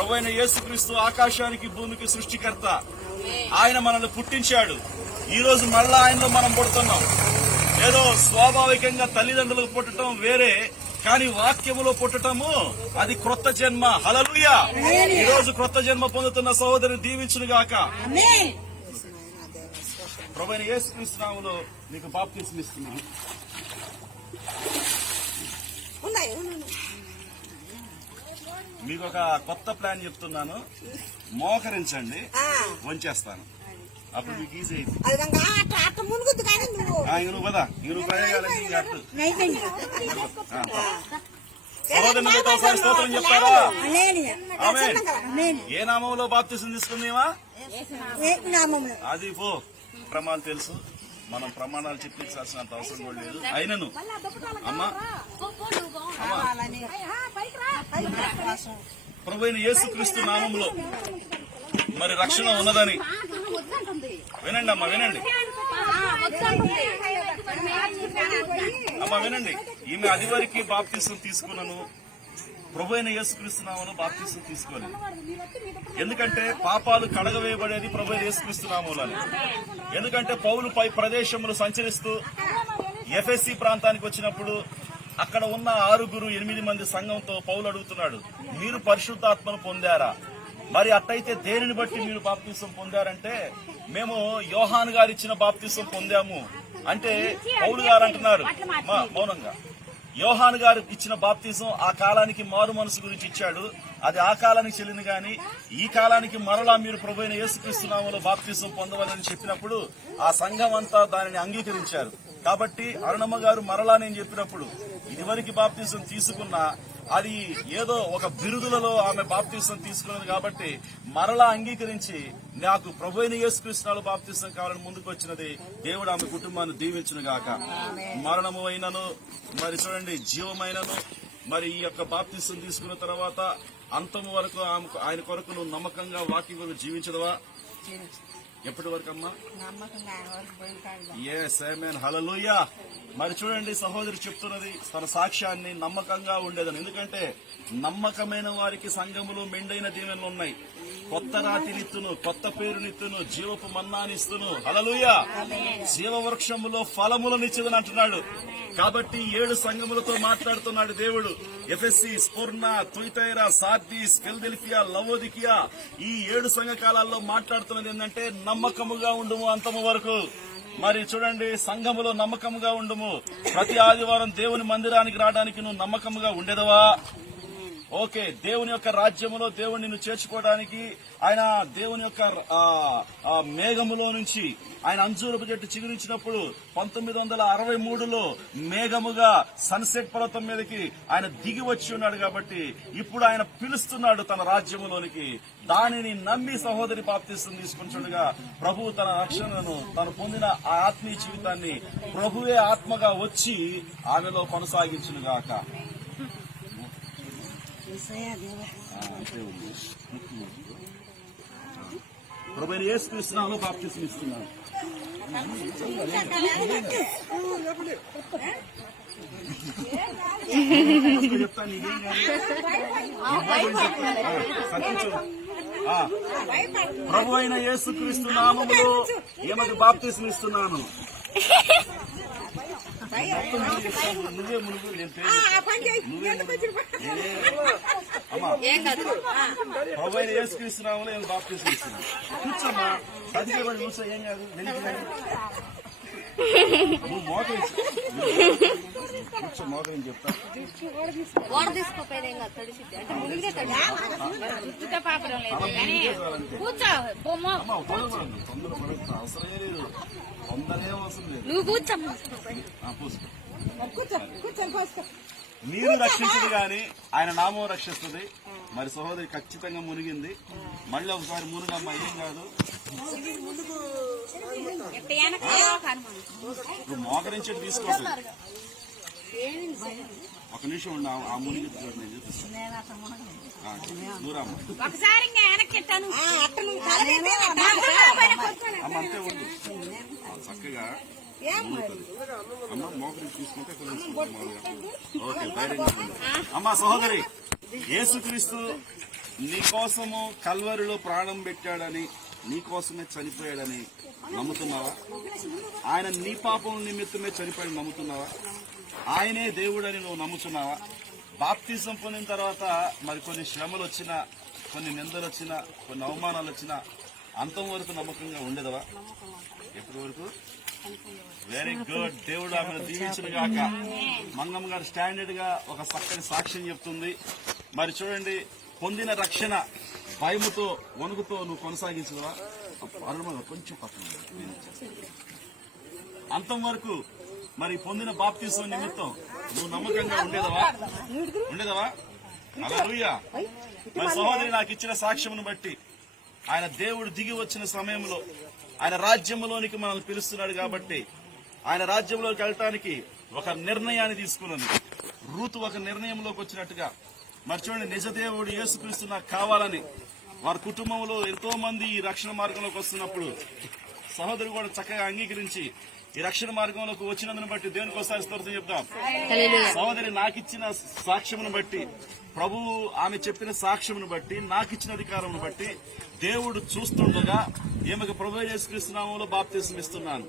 ప్రభు యేసుక్రీస్తు ఆకాశానికి భూమికి సృష్టికర్త. ఆయన మనల్ని పుట్టించాడు. ఈ రోజు మళ్ళా ఆయనలో మనం పుడుతున్నాం. ఏదో స్వాభావికంగా తల్లిదండ్రులకు పుట్టడం వేరే కానీ వాక్యములో పుట్టటము అది క్రొత్త జన్మ. హలలుయా ఈ రోజు క్రొత్త జన్మ పొందుతున్న సహోదరిని దీవించును గాక ప్రభు యేసుక్రీస్తు నామములో నీకు బాప్తిస్మ ఇస్తున్నాను ఉన్నాయి ఉన్నాయి. మీకు ఒక కొత్త ప్లాన్ చెప్తున్నాను. మోకరించండి. వంచేస్తాను. అప్పుడు మీకు ఈజీ అయింది ఇంక కదా ఒకసారి స్తోత్రం చెప్తారా. ఏ నామంలో బాప్తిసం తీసుకుందేమా. అది పో. ప్రమాణాలు తెలుసు. మనం ప్రమాణాలు చెప్పించాల్సినంత అవసరం కూడా లేదు. అయినను. అమ్మా. ప్రభు అయిన యేసుక్రీస్తు నామంలో మరి రక్షణ ఉన్నదని. వినండి అమ్మా వినండి. అమ్మా వినండి. ఈమె అది వరకు బాప్తీసం తీసుకున్నాను. ప్రభు అయిన యేసుక్రీస్తు నామంలో బాప్తిసం తీసుకోలేదు ఎందుకంటే పాపాలు కడగవేయబడేది ప్రభు అయిన యేసుక్రీస్తు నామంలోనే ఎందుకంటే పౌలు పై ప్రదేశములు సంచరిస్తూ ఎఫ్ఎస్సి ప్రాంతానికి వచ్చినప్పుడు అక్కడ ఉన్న ఆరుగురు ఎనిమిది మంది సంఘంతో పౌలు అడుగుతున్నాడు మీరు పరిశుద్ధాత్మను పొందారా? మరి అట్టయితే దేనిని బట్టి మీరు బాప్తిసం పొందారంటే మేము యోహాన్ గారు ఇచ్చిన బాప్తిసం పొందాము. అంటే పౌలు గారు అంటున్నారు మౌనంగా. యోహాన్ గారు ఇచ్చిన బాప్తిజం ఆ కాలానికి మారు మనసు గురించి ఇచ్చాడు. అది ఆ కాలానికి చెల్లింది కానీ ఈ కాలానికి మరలా మీరు ప్రభు అయిన యేసుక్రీస్తునామలో బాప్తిజం పొందవాలని చెప్పినప్పుడు ఆ సంఘం అంతా దానిని అంగీకరించారు. కాబట్టి అరుణమ్మ గారు మరలా నేను చెప్పినప్పుడు ఇదివరకు బాప్తిజం తీసుకున్నా అది ఏదో ఒక బిరుదులలో ఆమె బాప్తిసం తీసుకున్నది కాబట్టి మరలా అంగీకరించి నాకు ప్రభు అయిన యేసుకృష్ణాలు బాప్తిసం కావాలని ముందుకు వచ్చినది దేవుడు ఆమె కుటుంబాన్ని దీవించును గాక. మరణము అయినను మరి చూడండి జీవమైనను మరి ఈ యొక్క బాప్తిసం తీసుకున్న తర్వాత అంతము వరకు ఆమెకు ఆయన కొరకు నువ్వు నమ్మకంగా వాక్యం కొరకు జీవించదవా ఎప్పటి వరకు అమ్మా హల్లెలూయా మరి చూడండి సహోదరి చెప్తున్నది తన సాక్ష్యాన్ని నమ్మకంగా ఉండేదని. ఎందుకంటే నమ్మకమైన వారికి సంఘములు మెండైన దీవెనలు ఉన్నాయి. కొత్త రాతినిత్తును కొత్త పేరునిత్తును జీవపు మన్నానిస్తును. హల్లెలూయా. జీవవృక్షములో ఫలములనిచ్చేదని అంటున్నాడు. కాబట్టి ఏడు సంఘములతో మాట్లాడుతున్నాడు దేవుడు. ఎఫ్ఎస్సి స్ఫుర్ణ తుయితైరా సార్దీస్ ఫిల్దెల్ఫియా లవోదికియా ఈ ఏడు సంఘ కాలాల్లో మాట్లాడుతున్నది ఏంటంటే నమ్మకముగా ఉండుము అంతము వరకు. మరి చూడండి సంఘములో నమ్మకముగా ఉండుము. ప్రతి ఆదివారం దేవుని మందిరానికి రావడానికి నువ్వు నమ్మకముగా ఉండేదవా? ఓకే దేవుని యొక్క రాజ్యములో దేవుని నిన్ను చేర్చుకోవడానికి ఆయన దేవుని యొక్క మేఘములో నుంచి ఆయన అంజూరపు చెట్టు చిగురించినప్పుడు పంతొమ్మిది వందల అరవై మూడులో మేఘముగా సన్సెట్ పర్వతం మీదకి ఆయన దిగి వచ్చి ఉన్నాడు కాబట్టి ఇప్పుడు ఆయన పిలుస్తున్నాడు తన రాజ్యములోనికి. దానిని నమ్మి సహోదరి బాప్తిసం తీసుకుంటుండగా ప్రభువు తన రక్షణను తను పొందిన ఆ ఆత్మీయ జీవితాన్ని ప్రభువే ఆత్మగా వచ్చి ఆమెలో కొనసాగించునుగాక. ప్రభు యేసు కృష్ణాలు బాప్తిసం ఇస్తున్నాను చెప్తాను ప్రభు అయిన యేసు నామములో ఏమది బాప్తిసం ఇస్తున్నాను నువ్వే మునుగు నేను పేరు కూర్చోమ్మా. చదివే కూర్చో ఏం కాదు. ఓడ తీసుకోపోయేదేం కాదు తడిసిద్ది అంటే మునిగితే తడి లేదు కానీ కూర్చో బొమ్మ నువ్వు కూర్చోమ్మా నీరు రక్షించదు ఆయన నామం రక్షిస్తుంది. మరి సహోదరి ఖచ్చితంగా మునిగింది. మళ్ళీ ఒకసారి మునుగమ్మ ఏం కాదు. మోకరించి తీసుకోవట్లేదు ఒక నిమిషం ఉండి ఆ- ఆ మునిగి నేను చూపిస్తాను ఒకసారి అంతే చక్కగా. అమ్మ మోకరించి తీసుకుంటే మామూలుగా. ఓకే ధైర్యంగా. అమ్మ సహోదరి యేసుక్రీస్తు నీకోసము కల్వరిలో ప్రాణం పెట్టాడని నీకోసమే చనిపోయాడని నమ్ముతున్నావా? ఆయన నీ పాపం నిమిత్తమే చనిపోయాడు నమ్ముతున్నావా? ఆయనే దేవుడని నువ్వు నమ్ముతున్నావా? బాప్తిజం పొందిన తర్వాత మరి కొన్ని శ్రమలు వచ్చినా కొన్ని నిందలు వచ్చినా కొన్ని అవమానాలు వచ్చినా అంతం వరకు నమ్మకంగా ఉండేదవా? ఎప్పటి వరకు? వెరీ గుడ్ దేవుడు ఆమెను దీవించిన గాక మంగమ్మ గారు స్టాండర్డ్గా ఒక చక్కని సాక్ష్యం చెప్తుంది. మరి చూడండి పొందిన రక్షణ భయముతో వణుకుతో నువ్వు కొనసాగించవా కొంచెం పక్కన అంతం వరకు మరి పొందిన బాప్తీసం నిమిత్తం నువ్వు నమ్మకంగా ఉండేదవా? ఉండేదవా? అలా మరి సహోదరి నాకు ఇచ్చిన సాక్ష్యమును బట్టి ఆయన దేవుడు దిగి వచ్చిన సమయంలో ఆయన రాజ్యంలోనికి మనల్ని పిలుస్తున్నాడు కాబట్టి ఆయన రాజ్యంలోకి వెళ్ళటానికి ఒక నిర్ణయాన్ని తీసుకున్నది. రూతు ఒక నిర్ణయంలోకి వచ్చినట్టుగా మరి చూడండి నిజదేవుడు యేసుక్రీస్తు నాకు కావాలని వారి కుటుంబంలో ఎంతో మంది ఈ రక్షణ మార్గంలోకి వస్తున్నప్పుడు సహోదరు కూడా చక్కగా అంగీకరించి ఈ రక్షణ మార్గంలోకి వచ్చినందును బట్టి దేవునికి ఒకసారి స్తోత్రం చెప్తాం సహోదరి నాకిచ్చిన సాక్ష్యమును బట్టి ప్రభువు ఆమె చెప్పిన సాక్ష్యమును బట్టి నాకిచ్చిన అధికారమును బట్టి దేవుడు చూస్తుండగా ఈమెకు ప్రభు యేసుక్రీస్తు నామంలో బాప్తీసం ఇస్తున్నాను